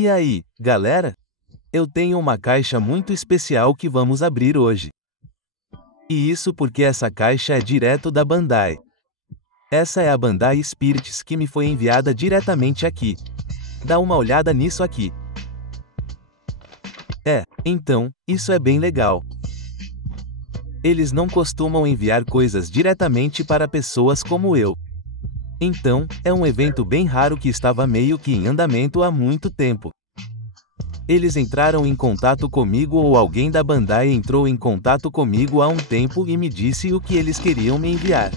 E aí, galera? Eu tenho uma caixa muito especial que vamos abrir hoje. E isso porque essa caixa é direto da Bandai. Essa é a Bandai Spirits que me foi enviada diretamente aqui. Dá uma olhada nisso aqui. Então, isso é bem legal. Eles não costumam enviar coisas diretamente para pessoas como eu. Então, é um evento bem raro que estava meio que em andamento há muito tempo. Eles entraram em contato comigo ou alguém da Bandai entrou em contato comigo há um tempo e me disse o que eles queriam me enviar.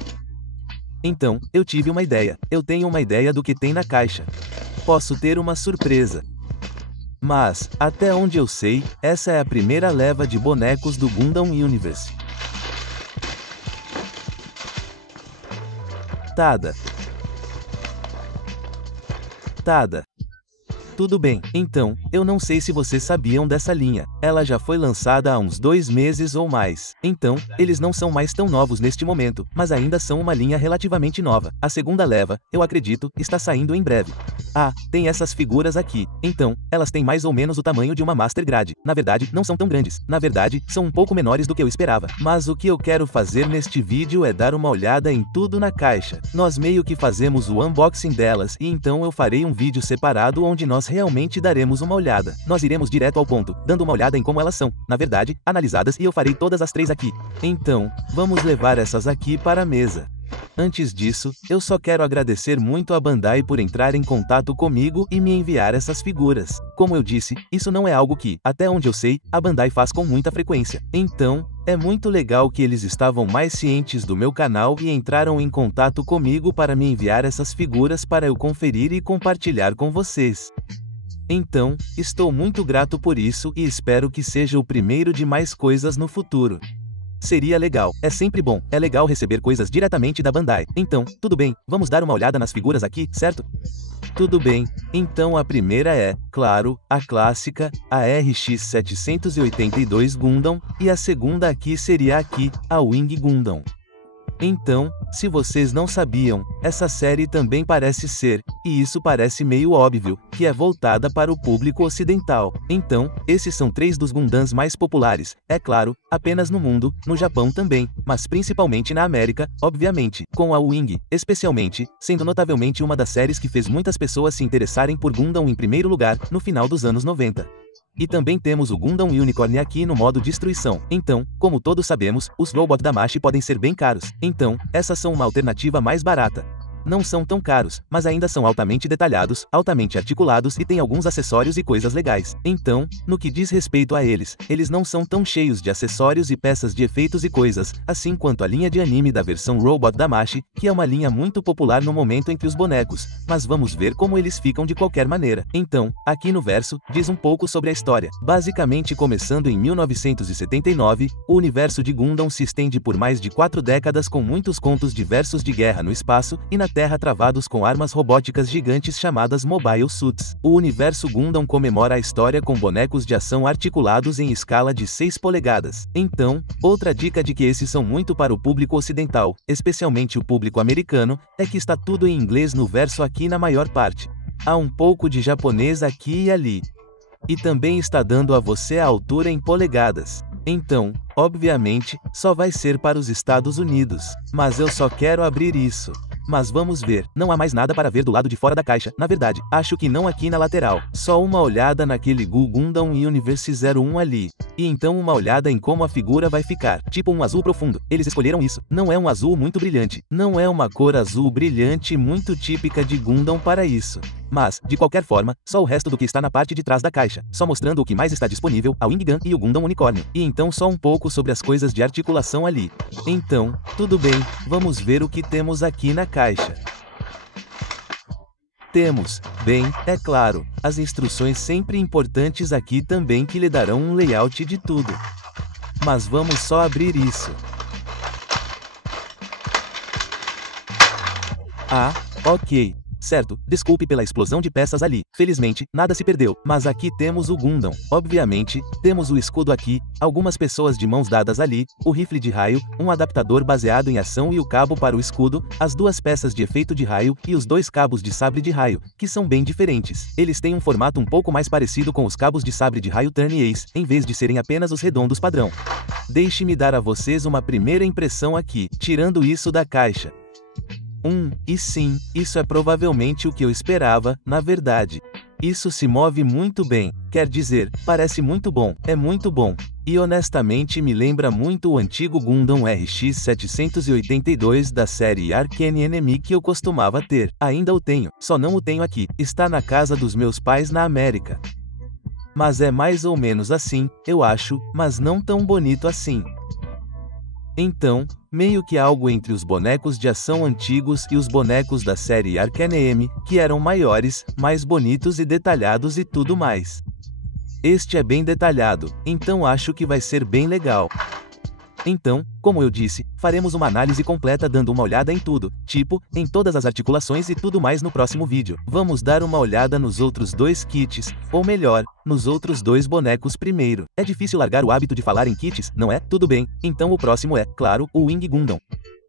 Então, eu tive uma ideia. Eu tenho uma ideia do que tem na caixa. Posso ter uma surpresa. Mas, até onde eu sei, essa é a primeira leva de bonecos do Gundam Universe. Tada. Tudo bem, então, eu não sei se vocês sabiam dessa linha. Ela já foi lançada há uns 2 meses ou mais. Então, eles não são mais tão novos neste momento, mas ainda são uma linha relativamente nova. A segunda leva, eu acredito, está saindo em breve. Tem essas figuras aqui. Então, elas têm mais ou menos o tamanho de uma Master Grade. Na verdade, não são tão grandes. Na verdade, são um pouco menores do que eu esperava. Mas o que eu quero fazer neste vídeo é dar uma olhada em tudo na caixa. Nós meio que fazemos o unboxing delas e então eu farei um vídeo separado onde nós realmente daremos uma olhada. Nós iremos direto ao ponto, dando uma olhada em como elas são, na verdade, analisadas e eu farei todas as 3 aqui. Então, vamos levar essas aqui para a mesa. Antes disso, eu só quero agradecer muito a Bandai por entrar em contato comigo e me enviar essas figuras. Como eu disse, isso não é algo que, até onde eu sei, a Bandai faz com muita frequência. Então, é muito legal que eles estavam mais cientes do meu canal e entraram em contato comigo para me enviar essas figuras para eu conferir e compartilhar com vocês. Então, estou muito grato por isso e espero que seja o primeiro de mais coisas no futuro. Seria legal, é sempre bom, é legal receber coisas diretamente da Bandai. Então, tudo bem, vamos dar uma olhada nas figuras aqui, certo? Tudo bem, então a primeira é, claro, a clássica, a RX-782 Gundam, e a segunda aqui seria aqui, a Wing Gundam. Então, se vocês não sabiam, essa série também parece ser, e isso parece meio óbvio, que é voltada para o público ocidental. Então, esses são 3 dos Gundams mais populares, é claro, apenas no mundo, no Japão também, mas principalmente na América, obviamente, com a Wing, especialmente, sendo notavelmente uma das séries que fez muitas pessoas se interessarem por Gundam em primeiro lugar, no final dos anos 90. E também temos o Gundam Unicorn aqui no modo destruição. Então, como todos sabemos, os Robot Damashi podem ser bem caros. Então, essas são uma alternativa mais barata. Não são tão caros, mas ainda são altamente detalhados, altamente articulados e têm alguns acessórios e coisas legais. Então, no que diz respeito a eles não são tão cheios de acessórios e peças de efeitos e coisas, assim quanto a linha de anime da versão Robot Damashi, que é uma linha muito popular no momento entre os bonecos, mas vamos ver como eles ficam de qualquer maneira. Então, aqui no verso, diz um pouco sobre a história. Basicamente começando em 1979, o universo de Gundam se estende por mais de 4 décadas com muitos contos diversos de guerra no espaço e na Terra travados com armas robóticas gigantes chamadas Mobile Suits. O universo Gundam comemora a história com bonecos de ação articulados em escala de 6 polegadas. Então, outra dica de que esses são muito para o público ocidental, especialmente o público americano, é que está tudo em inglês no verso aqui na maior parte. Há um pouco de japonês aqui e ali. E também está dando a você a altura em polegadas. Então, obviamente, só vai ser para os Estados Unidos. Mas eu só quero abrir isso. Mas vamos ver, não há mais nada para ver do lado de fora da caixa, na verdade, acho que não aqui na lateral. Só uma olhada naquele Gundam Universe 01 ali. E então uma olhada em como a figura vai ficar, tipo um azul profundo. Eles escolheram isso, não é um azul muito brilhante, não é uma cor azul brilhante muito típica de Gundam para isso. Mas, de qualquer forma, só o resto do que está na parte de trás da caixa, só mostrando o que mais está disponível, a Wing Gun e o Gundam Unicórnio. E então só um pouco sobre as coisas de articulação ali. Então, tudo bem, vamos ver o que temos aqui na caixa. Temos, bem, é claro, as instruções sempre importantes aqui também que lhe darão um layout de tudo. Mas vamos só abrir isso. Ok. Certo, desculpe pela explosão de peças ali. Felizmente, nada se perdeu. Mas aqui temos o Gundam. Obviamente, temos o escudo aqui, algumas pessoas de mãos dadas ali, o rifle de raio, um adaptador baseado em ação e o cabo para o escudo, as duas peças de efeito de raio e os dois cabos de sabre de raio, que são bem diferentes. Eles têm um formato um pouco mais parecido com os cabos de sabre de raio Turn Ace, em vez de serem apenas os redondos padrão. Deixe-me dar a vocês uma primeira impressão aqui, tirando isso da caixa. E sim, isso é provavelmente o que eu esperava, na verdade. Isso se move muito bem, quer dizer, parece muito bom, é muito bom. E honestamente me lembra muito o antigo Gundam RX 782 da série Arcane Enemy que eu costumava ter. Ainda o tenho, só não o tenho aqui, está na casa dos meus pais na América. Mas é mais ou menos assim, eu acho, mas não tão bonito assim. Então, meio que algo entre os bonecos de ação antigos e os bonecos da série Arcane M, que eram maiores, mais bonitos e detalhados e tudo mais. Este é bem detalhado, então acho que vai ser bem legal. Então, como eu disse, faremos uma análise completa dando uma olhada em tudo, tipo, em todas as articulações e tudo mais no próximo vídeo. Vamos dar uma olhada nos outros dois kits, ou melhor, nos outros dois bonecos primeiro. É difícil largar o hábito de falar em kits, não é? Tudo bem, então o próximo é, claro, o Wing Gundam.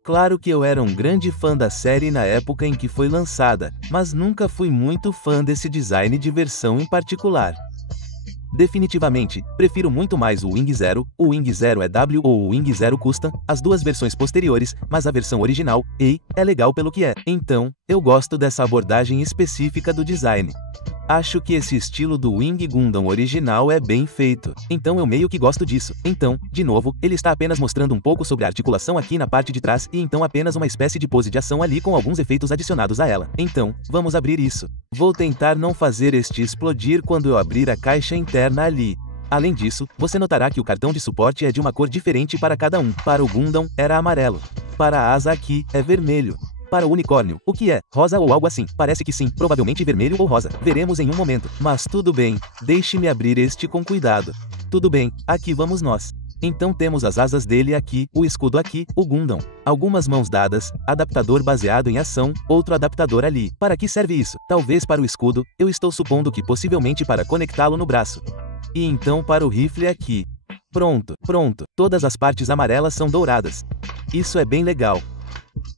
Claro que eu era um grande fã da série na época em que foi lançada, mas nunca fui muito fã desse design de versão em particular. Definitivamente, prefiro muito mais o Wing Zero, o Wing Zero EW ou o Wing Zero Custom, as duas versões posteriores, mas a versão original, é legal pelo que é. Então, eu gosto dessa abordagem específica do design. Acho que esse estilo do Wing Gundam original é bem feito, então eu meio que gosto disso. Então, de novo, ele está apenas mostrando um pouco sobre a articulação aqui na parte de trás e então apenas uma espécie de pose de ação ali com alguns efeitos adicionados a ela. Então, vamos abrir isso. Vou tentar não fazer este explodir quando eu abrir a caixa interna ali. Além disso, você notará que o cartão de suporte é de uma cor diferente para cada um. Para o Gundam, era amarelo. Para a asa aqui, é vermelho. Para o unicórnio, o que é? Rosa ou algo assim? Parece que sim, provavelmente vermelho ou rosa. Veremos em um momento. Mas tudo bem, deixe-me abrir este com cuidado. Tudo bem, aqui vamos nós. Então temos as asas dele aqui, o escudo aqui, o Gundam. Algumas mãos dadas, adaptador baseado em ação, outro adaptador ali. Para que serve isso? Talvez para o escudo, eu estou supondo que possivelmente para conectá-lo no braço. E então para o rifle aqui. Pronto. Todas as partes amarelas são douradas. Isso é bem legal.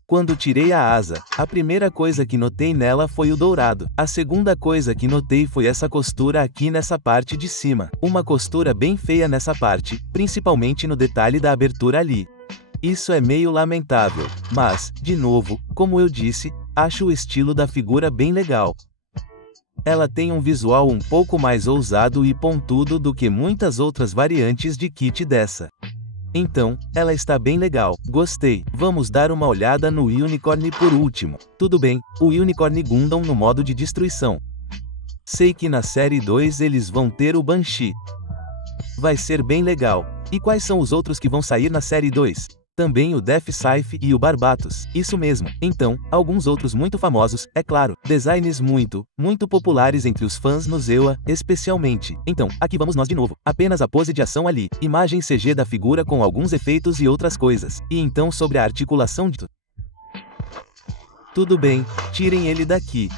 Quando tirei a asa, a primeira coisa que notei nela foi o dourado. A segunda coisa que notei foi essa costura aqui nessa parte de cima. Uma costura bem feia nessa parte, principalmente no detalhe da abertura ali. Isso é meio lamentável, mas, de novo, como eu disse, acho o estilo da figura bem legal. Ela tem um visual um pouco mais ousado e pontudo do que muitas outras variantes de kit dessa. Então, ela está bem legal. Gostei. Vamos dar uma olhada no Unicorn por último. Tudo bem, o Unicorn Gundam no modo de destruição. Sei que na série 2 eles vão ter o Banshee. Vai ser bem legal. E quais são os outros que vão sair na série 2? Também o Death Scythe e o Barbatos. Isso mesmo. Então, alguns outros muito famosos, é claro. Designs muito populares entre os fãs no ZEUA, especialmente. Então, aqui vamos nós de novo. Apenas a pose de ação ali. Imagem CG da figura com alguns efeitos e outras coisas. E então sobre a articulação de tudo bem, tirem ele daqui.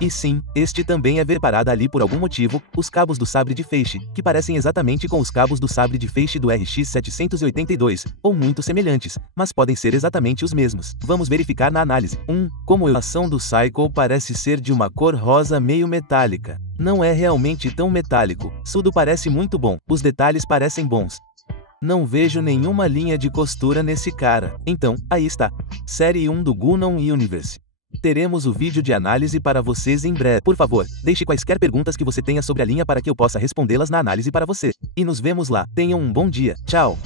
E sim, este também é preparado ali por algum motivo, os cabos do sabre de feixe, que parecem exatamente com os cabos do sabre de feixe do RX 782, ou muito semelhantes, mas podem ser exatamente os mesmos. Vamos verificar na análise. Como a ação do Cycle parece ser de uma cor rosa meio metálica. Não é realmente tão metálico, tudo parece muito bom, os detalhes parecem bons. Não vejo nenhuma linha de costura nesse cara. Então, aí está. Série 1 do Gundam Universe. Teremos o vídeo de análise para vocês em breve. Por favor, deixe quaisquer perguntas que você tenha sobre a linha para que eu possa respondê-las na análise para você. E nos vemos lá. Tenham um bom dia. Tchau.